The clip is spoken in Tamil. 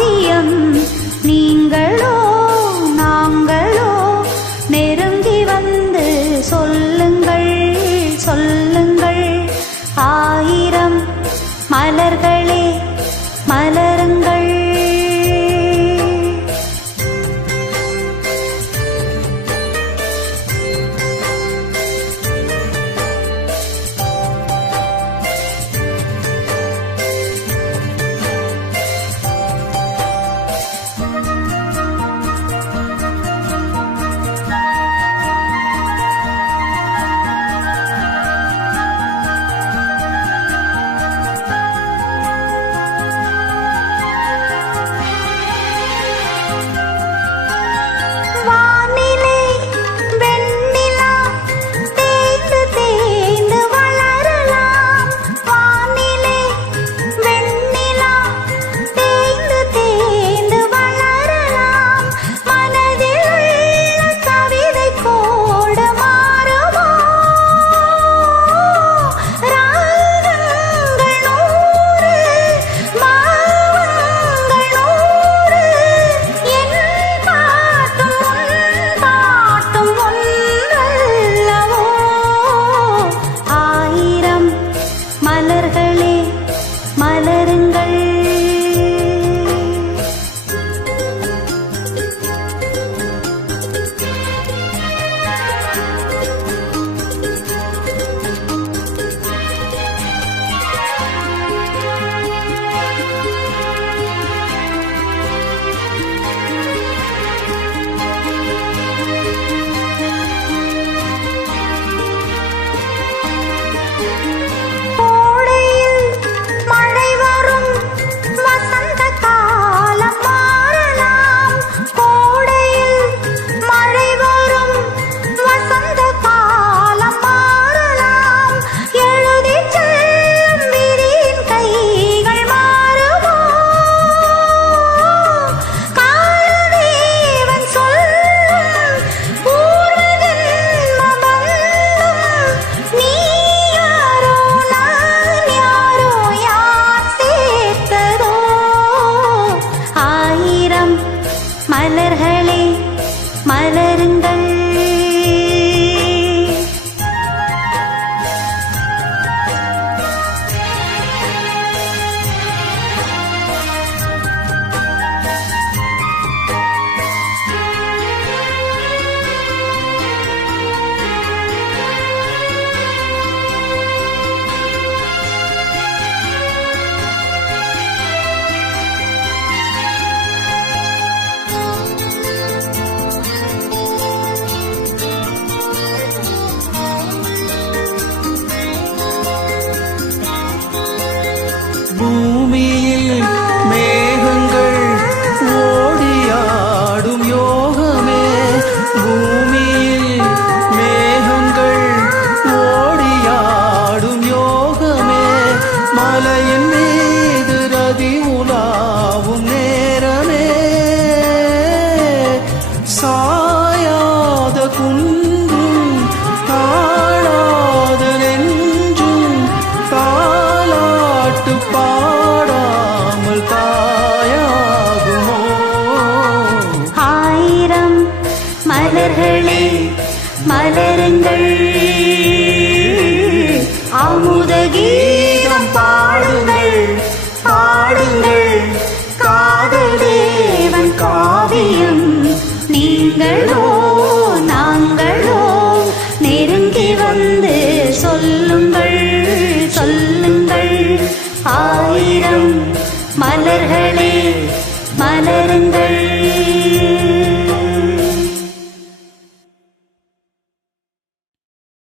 சாத்தியம். நீங்களோ மலர்களே மலருங்கள். fool. மலருங்கள். அமுத கீதம் பாடுங்கள். பாடுங்கள். காதல் தேவன் காவியம். நீங்களோ நாங்களோ நெருங்கி வந்து